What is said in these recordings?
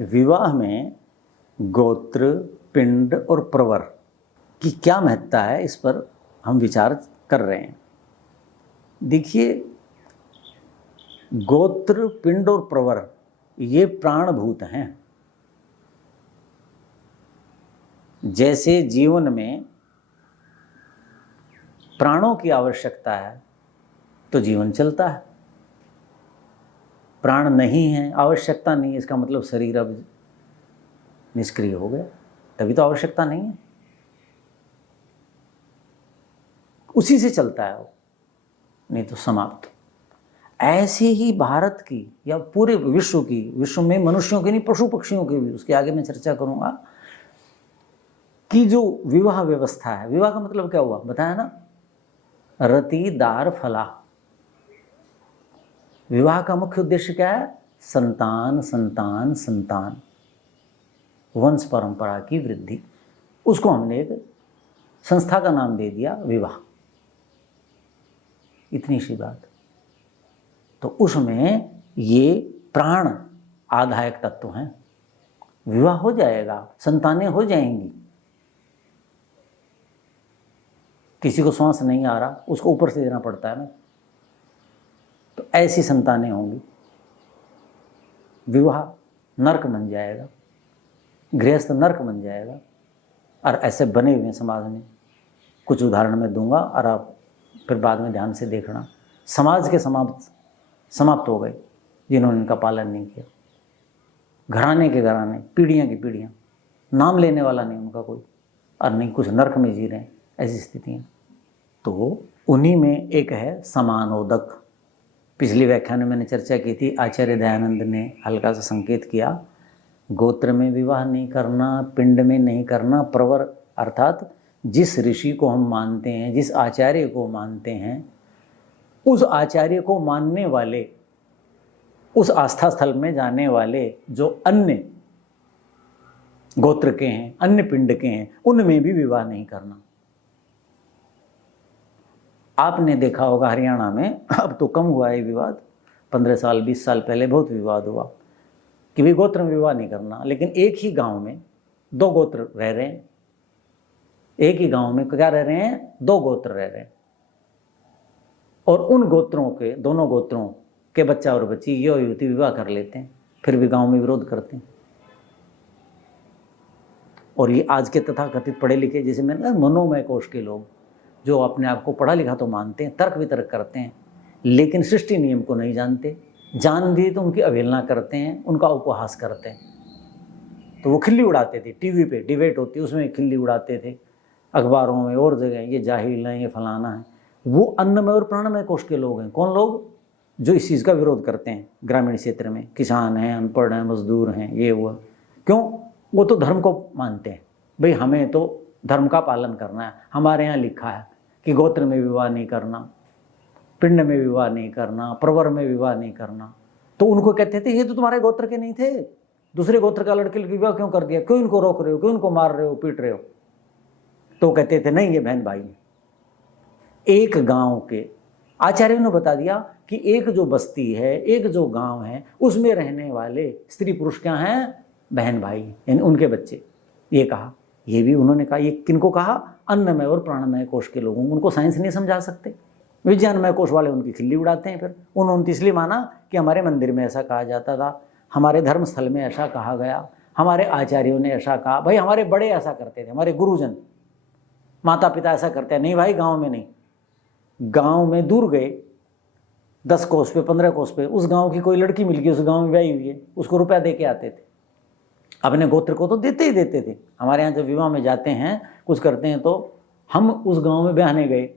विवाह में गोत्र, पिंड और प्रवर की क्या महत्ता है, इस पर हम विचार कर रहे हैं। देखिए, गोत्र, पिंड और प्रवर ये प्राणभूत हैं। जैसे जीवन में प्राणों की आवश्यकता है तो जीवन चलता है। प्राण नहीं है, आवश्यकता नहीं है, इसका मतलब शरीर अब निष्क्रिय हो गया, तभी तो आवश्यकता नहीं है। उसी से चलता है वो, नहीं तो समाप्त। ऐसे ही भारत की या पूरे विश्व की, विश्व में मनुष्यों की नहीं, पशु पक्षियों की भी, उसके आगे मैं चर्चा करूंगा, कि जो विवाह व्यवस्था है, विवाह का मतलब क्या हुआ बताया ना, रति दार फला। विवाह का मुख्य उद्देश्य क्या है? संतान संतान संतान, वंश परंपरा की वृद्धि। उसको हमने एक संस्था का नाम दे दिया विवाह, इतनी सी बात। तो उसमें ये प्राण आधायक तत्व हैं। विवाह हो जाएगा, संतानें हो जाएंगी। किसी को श्वास नहीं आ रहा, उसको ऊपर से देना पड़ता है ना, तो ऐसी संतानें होंगी। विवाह नर्क बन जाएगा, गृहस्थ नर्क बन जाएगा। और ऐसे बने हुए समाज में कुछ उदाहरण मैं दूंगा और आप फिर बाद में ध्यान से देखना। समाज के समाप्त हो गए जिन्होंने इनका पालन नहीं किया। घराने के घराने, पीढ़ियाँ की पीढ़ियाँ, नाम लेने वाला नहीं उनका कोई, और नहीं कुछ नर्क में जी रहे हैं, ऐसी स्थितियाँ। तो उन्हीं में एक है समानोदक। पिछले व्याख्यान में मैंने चर्चा की थी, आचार्य दयानंद ने हल्का सा संकेत किया, गोत्र में विवाह नहीं करना, पिंड में नहीं करना, प्रवर अर्थात जिस ऋषि को हम मानते हैं, जिस आचार्य को मानते हैं, उस आचार्य को मानने वाले, उस आस्था स्थल में जाने वाले जो अन्य गोत्र के हैं, अन्य पिंड के हैं, उनमें भी विवाह नहीं करना। आपने देखा होगा हरियाणा में, अब तो कम हुआ है विवाद, 15 साल 20 साल पहले बहुत विवाद हुआ कि भी गोत्र में विवाह नहीं करना। लेकिन एक ही गांव में 2 गोत्र रह रहे हैं, एक ही गांव में क्या रह रहे हैं? 2 गोत्र रह रहे हैं, और उन गोत्रों के, दोनों गोत्रों के बच्चा और बच्ची, यो युवती विवाह कर लेते हैं, फिर भी गांव में विरोध करते हैं। और ये आज के तथाकथित पढ़े लिखे, जैसे मैंने कहा मनोमय कोश के लोग, जो अपने आप को पढ़ा लिखा तो मानते हैं, तर्क वितर्क करते हैं, लेकिन सृष्टि नियम को नहीं जानते, जान भी तो उनकी अवहेलना करते हैं, उनका उपहास करते हैं। तो वो खिल्ली उड़ाते थे, टीवी पे डिबेट होती, उसमें खिल्ली उड़ाते थे, अखबारों में और जगह, ये जाहिल है, ये फलाना है। वो अन्नमय और प्राणमय कोश के लोग हैं। कौन लोग? जो इस चीज़ का विरोध करते हैं ग्रामीण क्षेत्र में, किसान हैं, अनपढ़ हैं, मजदूर हैं, ये हुआ। क्यों? वो तो धर्म को मानते हैं, भाई हमें तो धर्म का पालन करना है, हमारे यहाँ लिखा है कि गोत्र में विवाह नहीं करना, पिंड में विवाह नहीं करना, प्रवर में विवाह नहीं करना। तो उनको कहते थे ये तो तुम्हारे गोत्र के नहीं थे, दूसरे गोत्र का लड़के विवाह क्यों कर दिया, क्यों इनको रोक रहे हो, क्यों इनको मार रहे हो, पीट रहे हो? तो कहते थे नहीं, ये बहन भाई है। एक गांव के आचार्यों ने बता दिया कि एक जो बस्ती है, एक जो गांव है, उसमें रहने वाले स्त्री पुरुष क्या हैं? बहन भाई, यानी उनके बच्चे। ये कहा, ये भी उन्होंने कहा। ये किनको कहा? अन्नमय और प्राणमय कोश के लोगों को। उनको साइंस नहीं समझा सकते, विज्ञानमय कोश वाले उनकी खिल्ली उड़ाते हैं। फिर उन्होंने इसलिए माना कि हमारे मंदिर में ऐसा कहा जाता था, हमारे धर्म स्थल में ऐसा कहा गया, हमारे आचार्यों ने ऐसा कहा, भाई हमारे बड़े ऐसा करते थे, हमारे गुरुजन माता पिता ऐसा करते हैं। नहीं भाई, गाँव में नहीं। गाँव में दूर गए 10 कोस पे, 15 कोस पे, उस गाँव की कोई लड़की मिल गई, उस गाँव में ब्याही हुई है, उसको रुपया दे के आते थे। अपने गोत्र को तो देते ही देते थे। हमारे यहाँ जब विवाह में जाते हैं, कुछ करते हैं, तो हम उस गांव में ब्याहने गए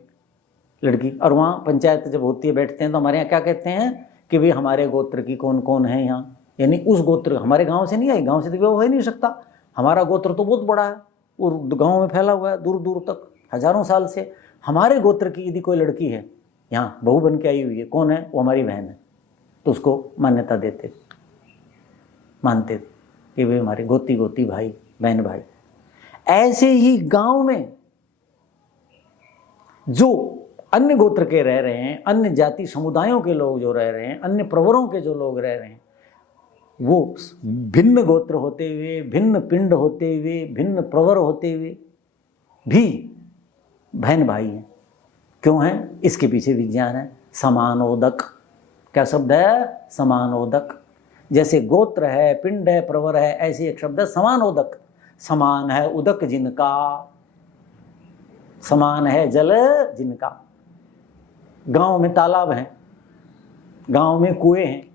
लड़की, और वहाँ पंचायत जब होती है, बैठते हैं, तो हमारे यहाँ क्या कहते हैं कि भाई हमारे गोत्र की कौन कौन है यहाँ, यानी उस गोत्र, हमारे गांव से नहीं आई, गांव से तो विवाह हो ही नहीं सकता, हमारा गोत्र तो बहुत बड़ा है और गाँव में फैला हुआ है दूर दूर तक, हजारों साल से। हमारे गोत्र की यदि कोई लड़की है यहाँ बहू बन के आई हुई है, कौन है? वो हमारी बहन है, तो उसको मान्यता देते, मानते थे कि वे हमारे गोती गोती भाई, बहन भाई। ऐसे ही गांव में जो अन्य गोत्र के रह रहे हैं, अन्य जाति समुदायों के लोग जो रह रहे हैं, अन्य प्रवरों के जो लोग रह रहे हैं, वो भिन्न गोत्र होते हुए, भिन्न पिंड होते हुए, भिन्न प्रवर होते हुए भी बहन भाई हैं। क्यों हैं? इसके पीछे विज्ञान है। समानोदक, क्या शब्द है? समानोदक। जैसे गोत्र है, पिंड है, प्रवर है, ऐसे एक शब्द है समानोदक। समान है उदक जिनका, समान है जल जिनका। गांव में तालाब हैं, गांव में कुएं हैं,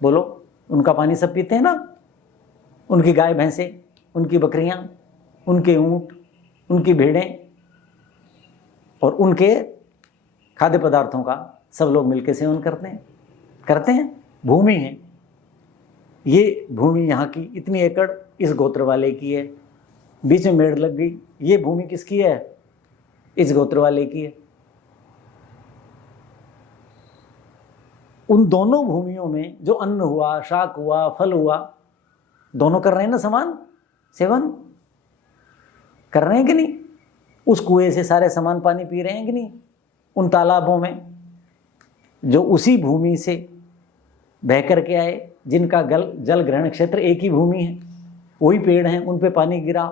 बोलो उनका पानी सब पीते हैं ना। उनकी गाय भैंसे, उनकी बकरियां, उनके ऊंट, उनकी भेड़ें और उनके खाद्य पदार्थों का सब लोग मिलकर सेवन करते हैं। भूमि है, ये भूमि यहाँ की इतनी एकड़ इस गोत्र वाले की है, बीच में मेड़ लग गई, ये भूमि किसकी है? इस गोत्र वाले की है। उन दोनों भूमियों में जो अन्न हुआ, शाक हुआ, फल हुआ, दोनों कर रहे हैं ना समान सेवन? कर रहे हैं कि नहीं? उस कुएं से सारे समान पानी पी रहे हैं कि नहीं? उन तालाबों में जो उसी भूमि से बह करके आए, जिनका जल ग्रहण क्षेत्र एक ही भूमि है, वही पेड़ हैं, उन पे पानी गिरा,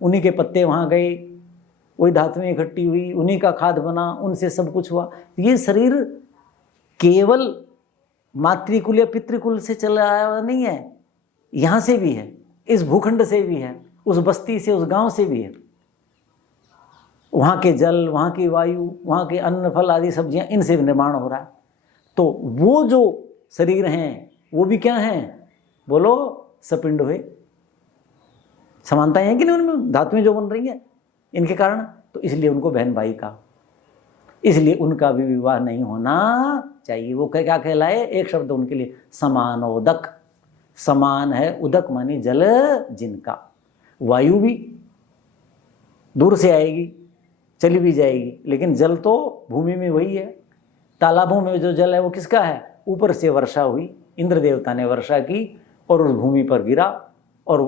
उन्हीं के पत्ते वहाँ गए, वही धातुएं इकट्ठी हुई, उन्हीं का खाद बना, उनसे सब कुछ हुआ। ये शरीर केवल मातृकुल या पितृकुल से चला आया हुआ नहीं है, यहाँ से भी है, इस भूखंड से भी है, उस बस्ती से, उस गांव से भी है। वहाँ के जल, वहाँ की वायु, वहाँ के अन्न, फल आदि सब्जियाँ, इनसे निर्माण हो रहा है। तो वो जो शरीर हैं वो भी क्या हैं? बोलो, सपिंड हुए। समानताएं हैं कि नहीं उनमें? धातुएं जो बन रही हैं इनके कारण, तो इसलिए उनको बहन भाई का, इसलिए उनका भी विवाह नहीं होना चाहिए। वो क्या कहलाए? एक शब्द उनके लिए, समानोदक। समान है उदक मानी जल जिनका। वायु भी दूर से आएगी, चली भी जाएगी, लेकिन जल तो भूमि में वही है। तालाबों में जो जल है वो किसका है? ऊपर से वर्षा हुई, इंद्र देवता ने वर्षा की और उस भूमि पर गिरा और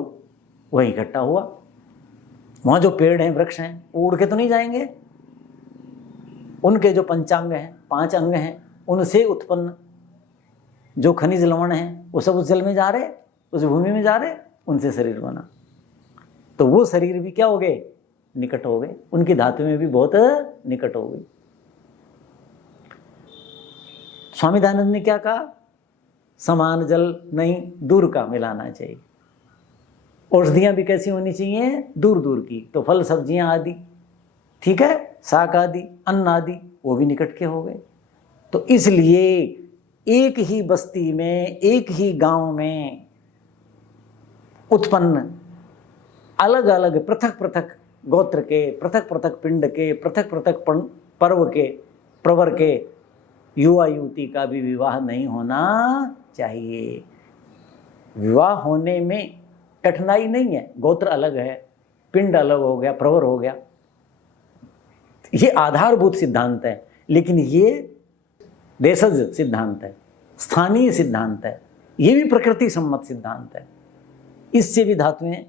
वही इकट्ठा हुआ। वहाँ जो पेड़ हैं, वृक्ष हैं, वो उड़ के तो नहीं जाएंगे। उनके जो पंचांग हैं, 5 अंग हैं, उनसे उत्पन्न जो खनिज लवण हैं वो सब उस जल में जा रहे, उस भूमि में जा रहे, उनसे शरीर बना। तो वो शरीर भी क्या हो गए? निकट हो गए। उनकी धातु में भी बहुत निकट हो गई। स्वामी दयानंद ने क्या कहा? समान जल नहीं, दूर का मिलाना चाहिए। औषधियाँ भी कैसी होनी चाहिए? दूर दूर की। तो फल सब्जियाँ आदि, ठीक है, शाक आदि, अन्न आदि, वो भी निकट के हो गए। तो इसलिए एक ही बस्ती में, एक ही गांव में उत्पन्न अलग अलग पृथक पृथक गोत्र के, पृथक पृथक पिंड के, पृथक पृथक पर्व के, प्रवर के युवा युवती का भी विवाह नहीं होना चाहिए। विवाह होने में कठिनाई नहीं है। गोत्र अलग है, पिंड अलग हो गया, प्रवर हो गया, ये आधारभूत सिद्धांत है। लेकिन ये देशज सिद्धांत है, स्थानीय सिद्धांत है, ये भी प्रकृति सम्मत सिद्धांत है। इससे भी धातुएं,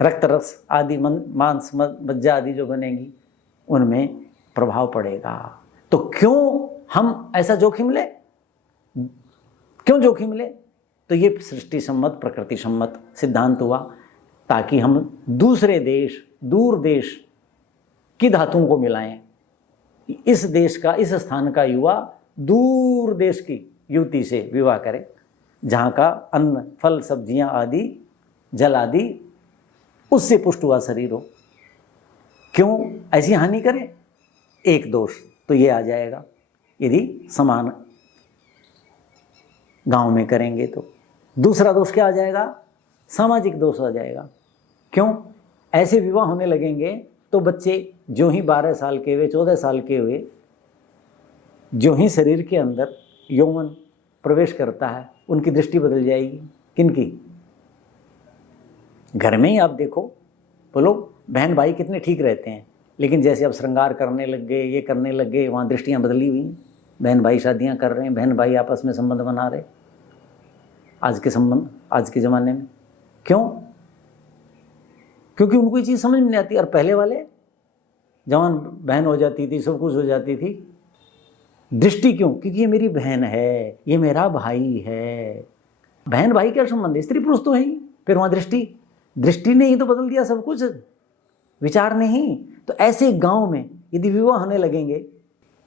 रक्त रस आदि, मांस मज्जा आदि जो बनेगी, उनमें प्रभाव पड़ेगा। तो क्यों हम ऐसा जोखिम ले? क्यों जोखिम ले? तो ये सृष्टि सम्मत, प्रकृति सम्मत सिद्धांत हुआ, ताकि हम दूसरे देश, दूर देश की धातुओं को मिलाएं। इस देश का, इस स्थान का युवा दूर देश की युवती से विवाह करे, जहाँ का अन्न, फल, सब्जियां आदि, जल आदि उससे पुष्ट हुआ शरीर हो। क्यों ऐसी हानि करें? एक दोष तो ये आ जाएगा, यदि समान गांव में करेंगे तो। दूसरा दोष क्या आ जाएगा? सामाजिक दोष आ जाएगा। क्यों? ऐसे विवाह होने लगेंगे तो बच्चे जो ही 12 साल के हुए, 14 साल के हुए, जो ही शरीर के अंदर यौवन प्रवेश करता है, उनकी दृष्टि बदल जाएगी। किनकी? घर में ही आप देखो, बोलो बहन भाई कितने ठीक रहते हैं, लेकिन जैसे अब श्रृंगार करने लग गए, ये करने लग गए, वहाँ दृष्टियाँ बदली हुई। बहन भाई शादियाँ कर रहे हैं, बहन भाई आपस में संबंध बना रहे, आज के संबंध, आज के ज़माने में। क्यों? क्योंकि उनको ये चीज़ समझ में नहीं आती। और पहले वाले जवान बहन हो जाती थी, सब कुछ हो जाती थी, दृष्टि क्यों? क्योंकि ये मेरी बहन है, ये मेरा भाई है। बहन भाई क्या संबंध है? स्त्री पुरुष तो है ही। फिर वहां दृष्टि, दृष्टि ने ही तो बदल दिया सब कुछ, विचार नहीं। तो ऐसे गांव में यदि विवाह होने लगेंगे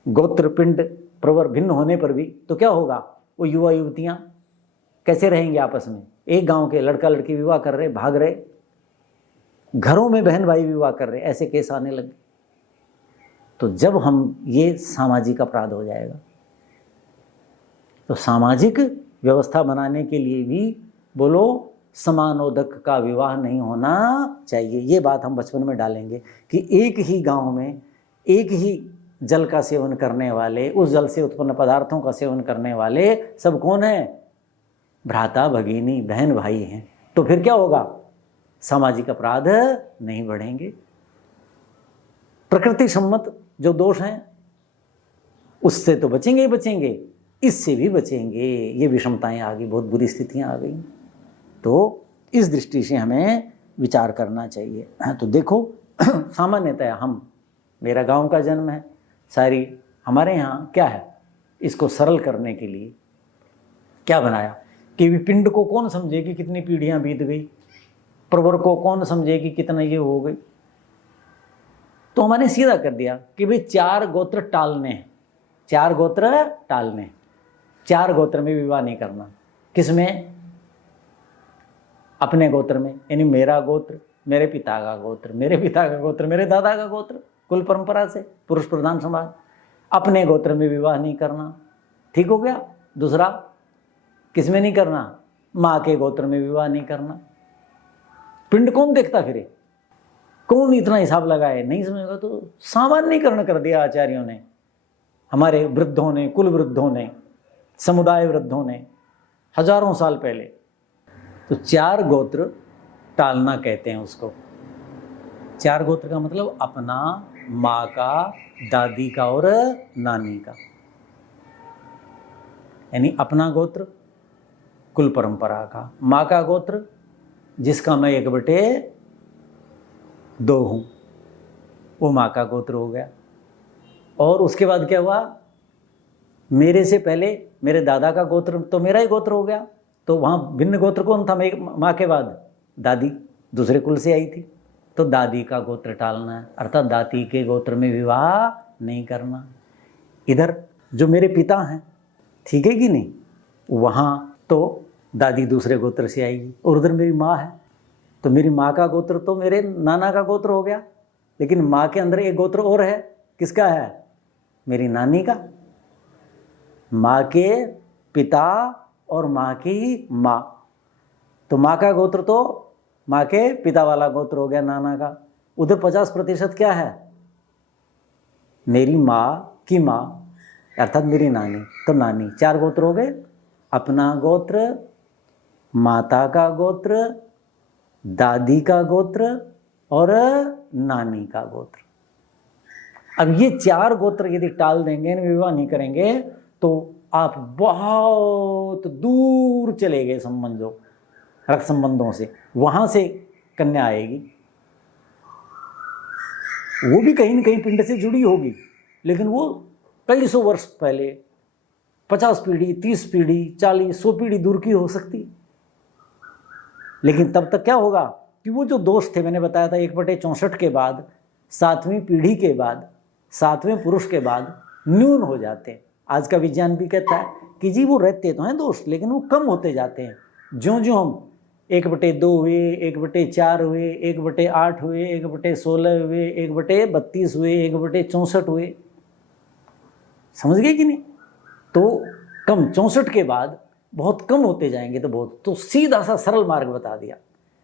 गोत्र पिंड प्रवर भिन्न होने पर भी, तो क्या होगा? वो युवा युवतियां कैसे रहेंगे आपस में? एक गांव के लड़का लड़की विवाह कर रहे, भाग रहे, घरों में बहन भाई विवाह कर रहे, ऐसे केस आने लगे। तो जब हम, ये सामाजिक अपराध हो जाएगा। तो सामाजिक व्यवस्था बनाने के लिए भी बोलो समानोदक का विवाह नहीं होना चाहिए। ये बात हम बचपन में डालेंगे कि एक ही गांव में एक ही जल का सेवन करने वाले, उस जल से उत्पन्न पदार्थों का सेवन करने वाले सब कौन है? भ्राता भगिनी, बहन भाई हैं। तो फिर क्या होगा? सामाजिक अपराध नहीं बढ़ेंगे। प्रकृति सम्मत जो दोष हैं उससे तो बचेंगे ही बचेंगे, इससे भी बचेंगे। ये विषमताएं आ गई, बहुत बुरी स्थितियां आ गई। तो इस दृष्टि से हमें विचार करना चाहिए। तो देखो सामान्यतः हम, मेरा गांव का जन्म है, सारी हमारे यहाँ क्या है, इसको सरल करने के लिए क्या बनाया कि पिंड को कौन समझे कि कितनी पीढ़ियां बीत गई, प्रवर को कौन समझे कि कितना ये हो गई। तो हमारे सीधा कर दिया कि भाई 4 गोत्र टालने हैं, 4 गोत्र टालने, 4 गोत्र में विवाह नहीं करना। किसमें? अपने गोत्र में, यानी मेरा गोत्र, मेरे पिता का गोत्र, मेरे पिता का गोत्र, मेरे दादा का गोत्र, कुल परंपरा से पुरुष प्रधान समाज। अपने गोत्र में विवाह नहीं करना, ठीक हो गया। दूसरा, किसमें नहीं करना? माँ के गोत्र में विवाह नहीं करना। पिंड कौन देखता फिरे? कौन इतना हिसाब लगाए? नहीं समझेगा तो सामान्यकरण कर दिया आचार्यों ने, हमारे वृद्धों ने, कुल वृद्धों ने, समुदाय वृद्धों ने, हजारों साल पहले। तो 4 गोत्र टालना कहते हैं उसको। 4 गोत्र का मतलब अपना, माँ का, दादी का और नानी का, यानी अपना गोत्र कुल परंपरा का, माँ का गोत्र जिसका मैं 1/2 हूँ, वो माँ का गोत्र हो गया। और उसके बाद क्या हुआ? मेरे से पहले मेरे दादा का गोत्र तो मेरा ही गोत्र हो गया। तो वहाँ भिन्न गोत्र कौन था? माँ के बाद दादी दूसरे कुल से आई थी, तो दादी का गोत्र टालना है, अर्थात दादी के गोत्र में विवाह नहीं करना। इधर जो मेरे पिता हैं, ठीक है कि नहीं, वहाँ तो दादी दूसरे गोत्र से आएगी, और उधर मेरी माँ है, तो मेरी माँ का गोत्र तो मेरे नाना का गोत्र हो गया। लेकिन माँ के अंदर एक गोत्र और है, किसका है? मेरी नानी का। माँ के पिता और माँ की माँ, तो माँ का गोत्र तो माँ के पिता वाला गोत्र हो गया, नाना का। उधर 50% क्या है? मेरी माँ की माँ, अर्थात मेरी नानी, तो नानी। 4 गोत्र हो गए, अपना गोत्र, माता का गोत्र, दादी का गोत्र और नानी का गोत्र। अब ये 4 गोत्र यदि टाल देंगे, विवाह नहीं करेंगे, तो आप बहुत दूर चले गए संबंधों, रक्त संबंधों से, वहां से कन्या आएगी, वो भी कहीं न कहीं पिंड से जुड़ी होगी, लेकिन वो कई 100 वर्ष पहले, 50 पीढ़ी, 30 पीढ़ी, 40, 100 पीढ़ी दूर की हो सकती। लेकिन तब तक क्या होगा कि वो जो दोष थे, मैंने बताया था 1/64 के बाद, 7वीं पीढ़ी के बाद, 7वें पुरुष के बाद न्यून हो जाते हैं। आज का विज्ञान भी कहता है कि जी वो रहते तो हैं दोष, लेकिन वो कम होते जाते हैं। ज्यों ज्यों हम 1/2 हुए, 1/4 हुए, 1/8 हुए, 1/16 हुए, 1/32 हुए, 1/64 हुए, समझ गए कि नहीं? तो कम 64 के बाद बहुत कम होते जाएंगे, तो बहुत, तो सीधा सा सरल मार्ग बता दिया,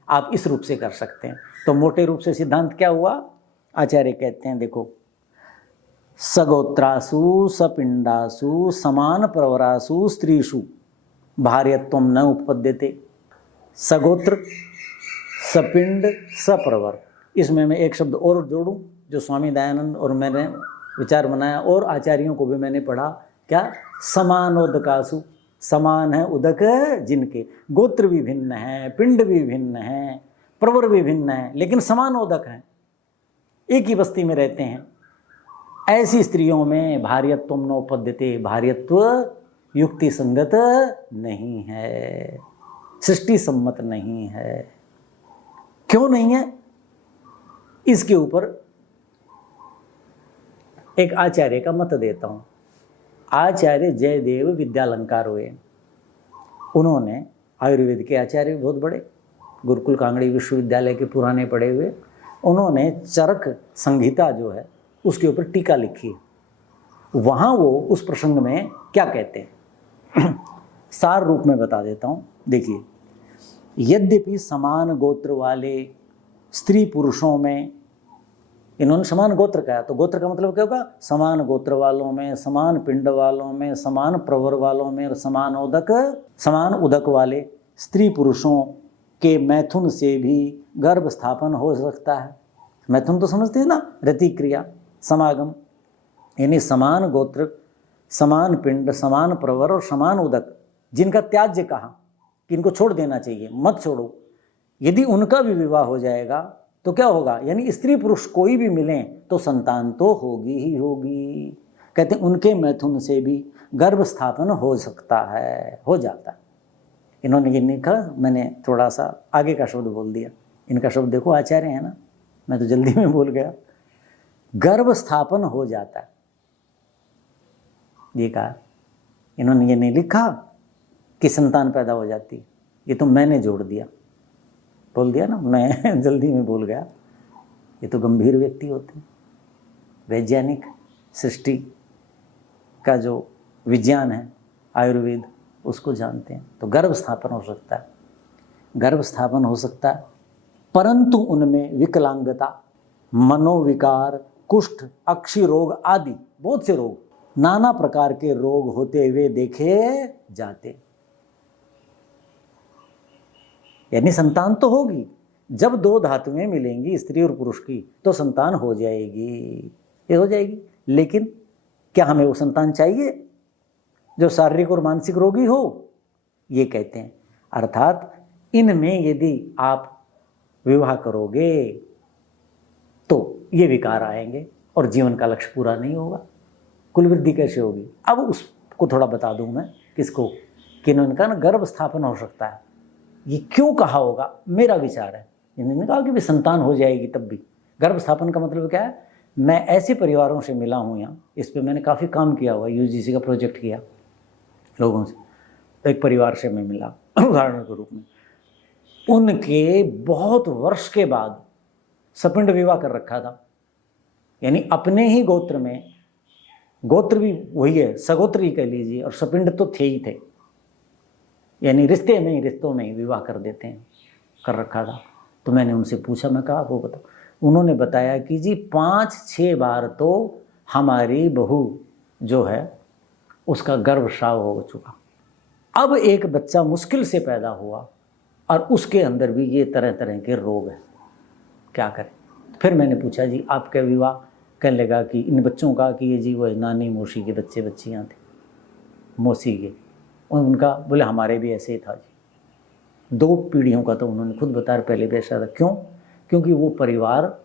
आप इस रूप से कर सकते हैं। तो मोटे रूप से सिद्धांत क्या हुआ? आचार्य कहते हैं, देखो, सगोत्रासु सपिंडासु समान प्रवरासु स्त्रीषु भार्यत्वं न उपपद्यते। सगोत्र, सपिंड, सप्रवर, इसमें मैं एक शब्द और जोड़ूं जो स्वामी दयानंद और मैंने विचार बनाया, और आचार्यों को भी मैंने पढ़ा, क्या? समानोदकासु, समान है उदक जिनके, गोत्र भी भिन्न है, पिंड भी भिन्न है, प्रवर भी भिन्न है, लेकिन समानोदक हैं, एक ही बस्ती में रहते हैं, ऐसी स्त्रियों में भार्यत्वम नोपद्यते, भार्यत्व युक्ति संगत नहीं है, सृष्टि सम्मत नहीं है। क्यों नहीं है? इसके ऊपर एक आचार्य का मत देता हूं। आचार्य जयदेव विद्यालंकार हुए, उन्होंने आयुर्वेद के आचार्य बहुत बड़े, गुरुकुल कांगड़ी विश्वविद्यालय के पुराने पढ़े हुए, उन्होंने चरक संहिता जो है उसके ऊपर टीका लिखी। वहाँ वो उस प्रसंग में क्या कहते हैं सार रूप में बता देता हूँ। देखिए, यद्यपि समान गोत्र वाले स्त्री पुरुषों में, इन्होंने समान गोत्र कहा, तो गोत्र का मतलब क्या होगा? समान गोत्र वालों में, समान पिंड वालों में, समान प्रवर वालों में और समान उदक वाले स्त्री पुरुषों के मैथुन से भी गर्भ स्थापन हो सकता है। मैथुन तो समझते हैं ना, रति क्रिया, समागम, यानी समान गोत्र, समान पिंड, समान प्रवर और समान उदक, जिनका त्याज्य कहा कि इनको छोड़ देना चाहिए, मत छोड़ो, यदि उनका भी विवाह हो जाएगा तो क्या होगा? यानी स्त्री पुरुष कोई भी मिलें तो संतान तो होगी ही होगी। कहते हैं उनके मैथुन से भी गर्भ स्थापन हो सकता है, हो जाता है। इन्होंने ये नहीं कहा, मैंने थोड़ा सा आगे का शब्द बोल दिया। इनका शब्द देखो, आचार्य है ना, मैं तो जल्दी में बोल गया। गर्भ स्थापन हो जाता है, ये कहा। इन्होंने ये नहीं लिखा कि संतान पैदा हो जाती, ये तो मैंने जोड़ दिया, बोल दिया ना, मैं जल्दी में बोल गया। ये तो गंभीर व्यक्ति होते हैं, वैज्ञानिक सृष्टि का जो विज्ञान है आयुर्वेद, उसको जानते हैं। तो गर्भ स्थापन हो सकता है, गर्भ स्थापन हो सकता है, परंतु उनमें विकलांगता, मनोविकार, कुष्ठ, अक्षी रोग आदि बहुत से रोग, नाना प्रकार के रोग होते हुए देखे जाते। यानी संतान तो होगी, जब दो धातुएं मिलेंगी स्त्री और पुरुष की तो संतान हो जाएगी, ये हो जाएगी। लेकिन क्या हमें वो संतान चाहिए जो शारीरिक और मानसिक रोगी हो? ये कहते हैं। अर्थात इनमें यदि आप विवाह करोगे तो ये विकार आएंगे और जीवन का लक्ष्य पूरा नहीं होगा, कुल वृद्धि कैसे होगी? अब उसको थोड़ा बता दूं मैं, किसको, कि इनका ना गर्भ स्थापन हो सकता है। ये क्यों कहा होगा? मेरा विचार है, इन्होंने कहा कि भी संतान हो जाएगी तब भी। गर्भ स्थापन का मतलब क्या है? मैं ऐसे परिवारों से मिला हूँ यहाँ, इस पे मैंने काफ़ी काम किया हुआ, यूजीसी का प्रोजेक्ट किया लोगों से। तो एक परिवार से मैं मिला उदाहरण के रूप में, उनके बहुत वर्ष के बाद सपिंड विवाह कर रखा था, यानी अपने ही गोत्र में, गोत्र भी वही है, सगोत्र ही कह लीजिए, और सपिंड तो थे ही थे, यानी रिश्तों में ही विवाह कर देते हैं, कर रखा था। तो मैंने उनसे पूछा, मैं कहा वो बताओ। उन्होंने बताया कि जी 5-6 बार तो हमारी बहू जो है उसका गर्भस्राव हो चुका, अब एक बच्चा मुश्किल से पैदा हुआ और उसके अंदर भी ये तरह तरह के रोग हैं, क्या करें? फिर मैंने पूछा जी आपका विवाह, कहने लगा कि इन बच्चों का कि ये जी वो नानी मौसी के बच्चे बच्चियाँ थे, मौसी के, उनका बोले हमारे भी ऐसे ही था जी, 2 पीढ़ियों का। तो उन्होंने खुद बताया पहले भी ऐसा था। क्यों? क्योंकि वो परिवार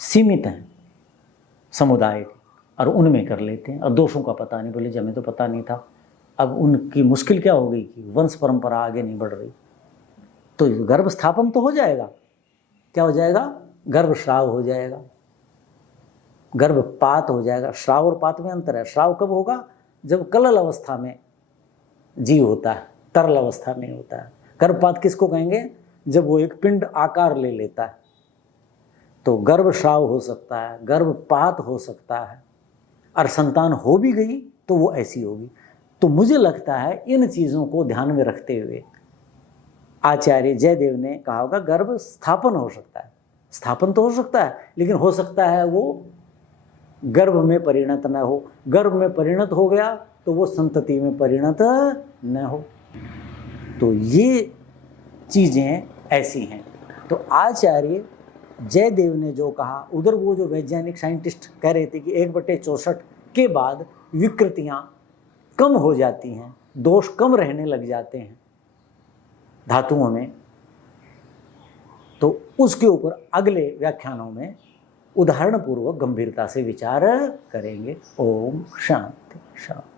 सीमित हैं समुदाय के और उनमें कर लेते हैं, और दोषों का पता नहीं। बोले जी हमें तो पता नहीं था। अब उनकी मुश्किल क्या हो गई कि वंश परंपरा आगे नहीं बढ़ रही, तो गर्भ स्थापन तो हो जाएगा, क्या हो जाएगा? गर्भस्राव हो जाएगा, गर्भपात हो जाएगा। श्राव और पात में अंतर है। श्राव कब होगा? जब कलल अवस्था में जीव होता है, तरल अवस्था में होता है। गर्भपात किसको कहेंगे? जब वो एक पिंड आकार ले लेता है। तो गर्भस्राव हो सकता है, गर्भपात हो सकता है, और संतान हो भी गई तो वो ऐसी होगी। तो मुझे लगता है इन चीज़ों को ध्यान में रखते हुए आचार्य जयदेव ने कहा होगा गर्भ स्थापन हो सकता है। स्थापन तो हो सकता है, लेकिन हो सकता है वो गर्भ में परिणत न हो। गर्भ में परिणत हो गया तो वो संतति में परिणत न हो। तो ये चीज़ें ऐसी हैं। तो आचार्य जयदेव ने जो कहा, उधर वो जो वैज्ञानिक साइंटिस्ट कह रहे थे कि 1/64 के बाद विकृतियाँ कम हो जाती हैं, दोष कम रहने लग जाते हैं धातुओं में। तो उसके ऊपर अगले व्याख्यानों में उदाहरण पूर्वक गंभीरता से विचार करेंगे। ओम शांति शांति।